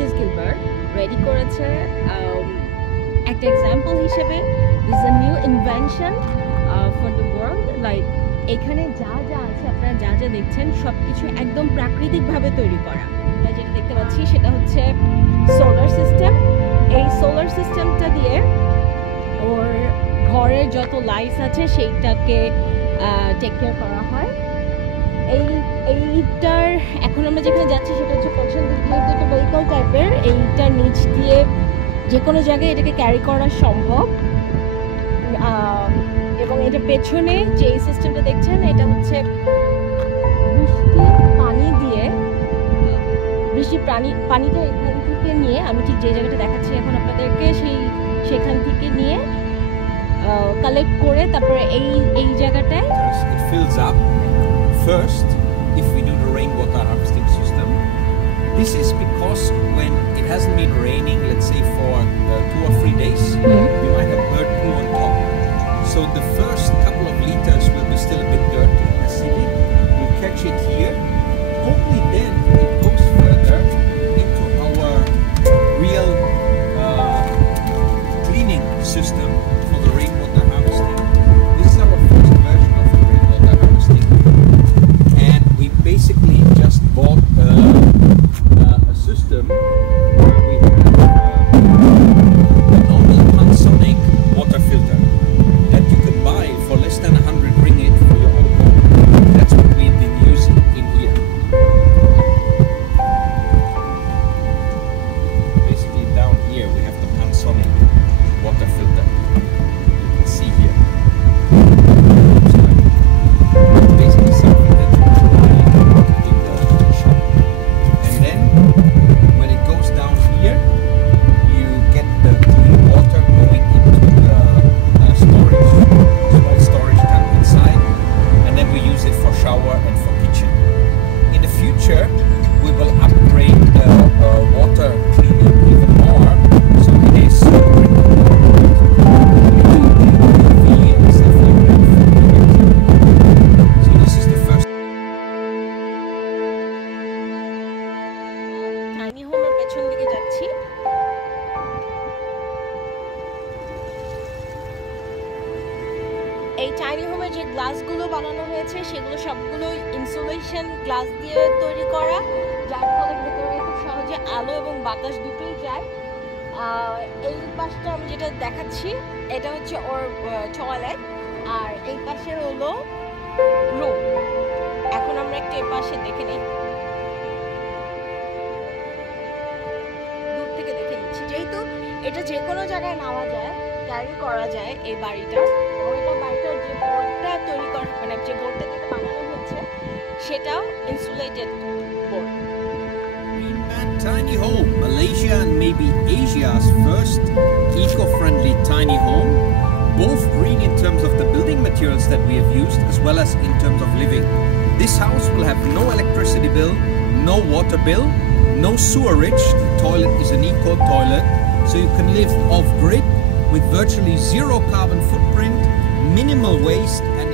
Marquez Gilbert ready করেছে একটা এক্সাম্পল হিসেবে। This a new invention for the world. Like এখানে যা যা আছে, আপনারা যা যা দেখছেন সব কিছু একদম প্রাকৃতিকভাবে তৈরি করা। আমরা যেটা দেখতে পাচ্ছি সেটা হচ্ছে সোলার সিস্টেম। এই সোলার সিস্টেমটা দিয়ে ওর ঘরের যত লাইটস আছে সেইটাকে টেক কেয়ার করা হয়। এইটার এখন আমরা যেখানে যাচ্ছি সেটা হচ্ছে পজিশন দিক দিয়ে একটা ভেহিকল টাইপের। এইটার নিচ দিয়ে যে কোনো জায়গায় এটাকে ক্যারি করা সম্ভব। এবং এটা পেছনে যে সিস্টেমটা দেখছেন এটা হচ্ছে বৃষ্টির পানিটা এখান থেকে নিয়ে, আমি ঠিক যে জায়গাটা দেখাচ্ছি এখন আপনাদেরকে, সেখান থেকে নিয়ে কালেক্ট করে তারপরে এই জায়গাটায় it fills up first if we do the rainwater harvesting system. This is because when it hasn't been raining, let's say for 2 or 3 days, you might have bird poo on top. So the first couple of liters will be still a bit dirty, acidic. We'll catch it here. Only then it goes further into our real cleaning system for the rainwater harvesting. This is our first version of the rainwater harvesting, and we basically just bought a system where we have a normal Panasonic water filter that you can buy for less than 100 ringgit for your own home. That's what we've been using in here. Basically down here we have the Panasonic water filter. You can see here. Looks like basically something that you can buy in the shop. And then when it goes down here, you get the clean water going into the storage, small storage tank inside, and then we use it for shower and for kitchen. In the future, we will upgrade the water cleaning even more, so it is so this is the first. Tiny হোমের পেছন দিকে যাচ্ছি। এই টাইনি হোমের যে গ্লাসগুলো বানানো হয়েছে সেগুলো সবগুলো ইনসুলেশন গ্লাস দিয়ে তৈরি করা, যার ফলে ভেতরে খুব সহজে আলো এবং বাতাস দুটোই যায়। এই পাশটা আমি যেটা দেখাচ্ছি এটা হচ্ছে ওর টয়লেট, আর এই পাশে হলো রুম। এখন আমরা একটু এই পাশে দেখে নিই, দূর থেকে দেখে নিচ্ছি। যেহেতু এটা যে কোনো জায়গায় নেওয়া যায়, ক্যারি করা যায় এই বাড়িটা, এবং এটা বাড়িটার যে বোর্ডটা তৈরি করা, মানে যে বোর্ডটা যেটা বানানো হয়েছে সেটাও insulated board. Tiny home, Malaysia and maybe Asia's first eco-friendly tiny home, both green in terms of the building materials that we have used as well as in terms of living. This house will have no electricity bill, no water bill, no sewerage. The toilet is an eco toilet, so you can live off-grid with virtually zero carbon footprint, minimal waste, and